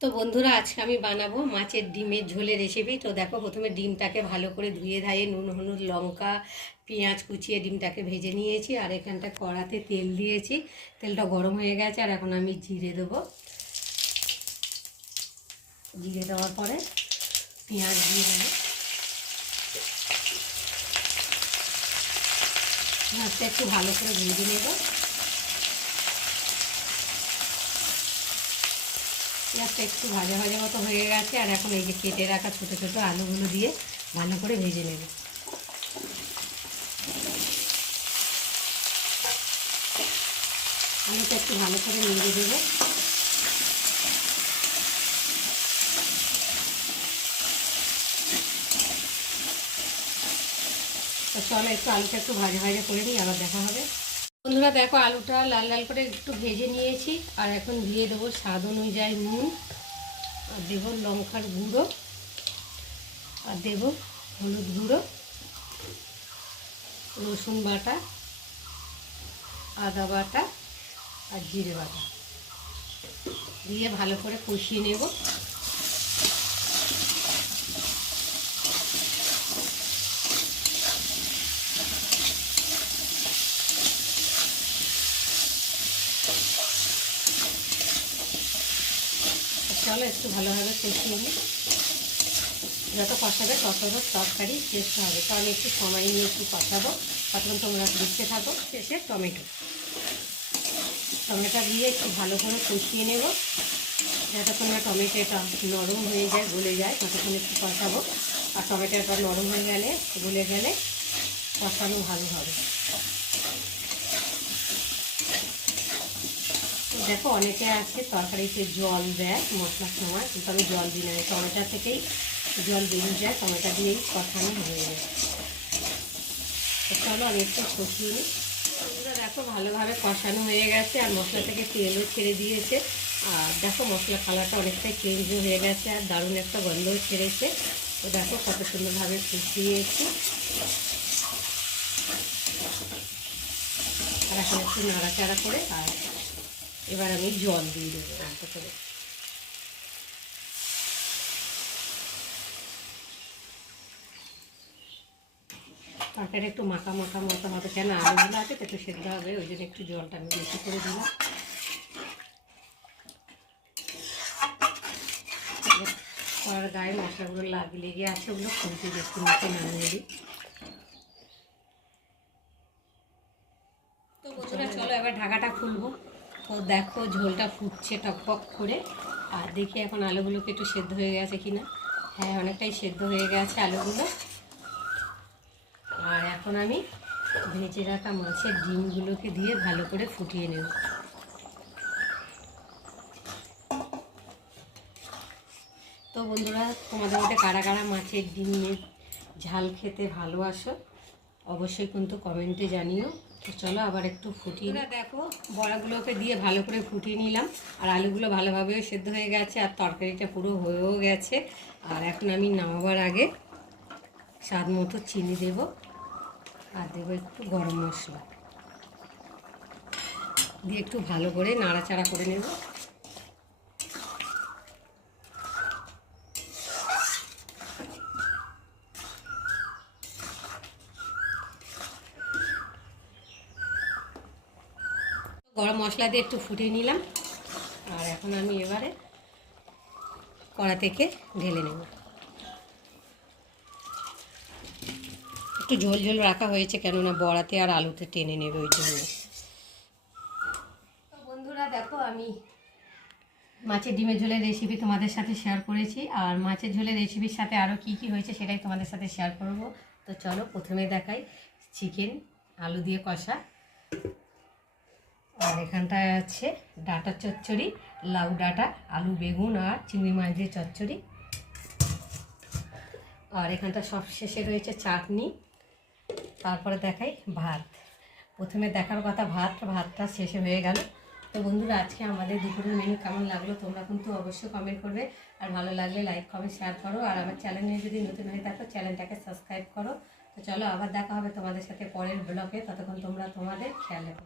তো বন্ধুরা আজকে আমি বানাবো মাছের ডিমের ঝোলের রেসিপি। তো দেখো, প্রথমে ডিমটাকে ভালো করে ধুয়ে ধায়ে নুন হলুদ লঙ্কা পেঁয়াজ কুচিয়ে ডিমটাকে ভেজে নিয়েছি। আর এখানটা কড়াতে তেল দিয়েছি, তেলটা গরম হয়ে গেছে। আর এখন আমি জিরে দেবো। জিরে দেওয়ার পরে পেঁয়াজ দিয়ে দেবো। পেঁয়াজটা একটু ভালো করে ভেজে নেবো। পেঁয়াজটা একটু ভাজা ভাজা মতো হয়ে গেছে। আর এখন এই যে কেটে রাখা ছোটো ছোটো আলুগুলো দিয়ে ভালো করে ভেজে নেব। আলুটা একটু ভালো করে নেড়ে দেবো। তো চলো একটু আলুটা একটু ভাজা ভাজা করে নিই, আবার দেখা হবে। বন্ধুরা দেখো, আলুটা লাল লাল করে একটু ভেজে নিয়েছি। আর এখন দিয়ে দেবো স্বাদ অনুযায়ী নুন, আর দেবো লঙ্কার গুঁড়ো, আর দেবো হলুদ গুঁড়ো, রসুন বাটা, আদা বাটা আর জিরে বাটা দিয়ে ভালো করে কষিয়ে নেব। চলো একটু ভালোভাবে কষিয়ে নিই। যত কষাবে তত তরকারি টেস্ট হবে। তো আমি একটু সময় নিয়ে একটু কষাবো, তখন তোমরা দেখতে থাকো। শেষে টমেটো দিয়ে একটু ভালো করে কষিয়ে নেব। যতক্ষণ না টমেটোটা নরম হয়ে যায় গলে যায় ততক্ষণ একটু কষাবো। আর টমেটোটা নরম হয়ে গেলে গলে গেলে কষানো ভালো হবে। দেখো, অনেকে আছে তরকারিতে জল দেয় মশলার সময়, কিন্তু আমি জল দিই না। টমেটো থেকেই জল বেরিয়ে যায়, টমেটো দিয়েই কষানো হয়ে যায়। তো চলো আমি একটু কষিয়ে নিই। বন্ধুরা দেখো, ভালোভাবে কষানো হয়ে গেছে আর মশলা থেকে তেলও ছেড়ে দিয়েছে। আর দেখো, মশলা কালারটা অনেকটাই চেঞ্জও হয়ে গেছে আর দারুণ একটা গন্ধও ছেড়েছে। তো দেখো কত সুন্দরভাবে কষিয়েছি। আর এখন একটু নাড়াচাড়া করে আর এবার আমি জল দিয়ে দেবো অল্প করে। তরকারি একটু মাখা মাখা মতো হবে, কেন আলুগুলো আছে তো একটু সেদ্ধ হবে, ওই জন্য একটু জলটা আমি বেশি করে দিলাম। কড়ার গায়ে মশলাগুলো লেগে আছে, ওগুলো খুলতে একটু নিচে নামিয়ে দিই। তো বন্ধুরা চলো এবার ঢাকাটা খুলবো। তো দেখো ঝোলটা ফুটছে টকপক করে। আর দেখি এখন আলুগুলোকে একটু সেদ্ধ হয়ে গেছে কিনা। হ্যাঁ, অনেকটাই সেদ্ধ হয়ে গেছে আলুগুলো। আর এখন আমি ভেজে রাখা মাছের ডিমগুলোকে দিয়ে ভালো করে ফুটিয়ে নেব। তো বন্ধুরা, তোমাদের মধ্যে কারা কারা মাছের ডিমের ঝাল খেতে ভালোবাসো অবশ্যই কিন্তু কমেন্টে জানিও। তো চলো আবার একটু ফুটিয়ে দেখো, বড়াগুলোকে দিয়ে ভালো করে ফুটিয়ে নিলাম। আর আলুগুলো ভালোভাবে সেদ্ধ হয়ে গেছে আর তরকারিটা পুরো হয়েও গেছে। আর এখন আমি নামাবার আগে স্বাদ মতো চিনি দেব আর দেবো একটু গরম মশলা দিয়ে একটু ভালো করে নাড়াচাড়া করে নেব। গরম মশলা দিয়ে একটু ফুটিয়ে নিলাম। আর এখন আমি এবারে কড়া থেকে ঢেলে নেব। একটু ঝোল ঝোল রাখা হয়েছে, কেননা বড়াতে আর আলুতে টেনে নেবে ওই জন্য। তো বন্ধুরা দেখো, আমি মাছের ডিমের ঝোলের রেসিপি তোমাদের সাথে শেয়ার করেছি। আর মাছের ঝোলের রেসিপির সাথে আরও কী কী হয়েছে সেটাই তোমাদের সাথে শেয়ার করব। তো চলো প্রথমে দেখাই চিকেন আলু দিয়ে কষা। আর এখানটায় আছে ডাঁটা চচ্চড়ি, লাউ ডাঁটা আলু বেগুন আর চিংড়ি মাছ দিয়ে চচ্চড়ি। আর এখানটা সব শেষে রয়েছে চাটনি। তারপরে দেখাই ভাত। প্রথমে দেখার কথা ভাতটা শেষে হয়ে গেল। তো বন্ধুরা, আজকে আমাদের দুপুরের মেনু কেমন লাগলো তোমরা কিন্তু অবশ্যই কমেন্ট করবে। আর ভালো লাগলে লাইক কমেন্ট শেয়ার করো। আর আমার চ্যানেলে যদি নতুন হয়ে থাকো চ্যানেলটাকে সাবস্ক্রাইব করো। তো চলো আবার দেখা হবে তোমাদের সাথে পরের ব্লগে। ততক্ষণ তোমরা তোমাদের খেয়াল রাখো।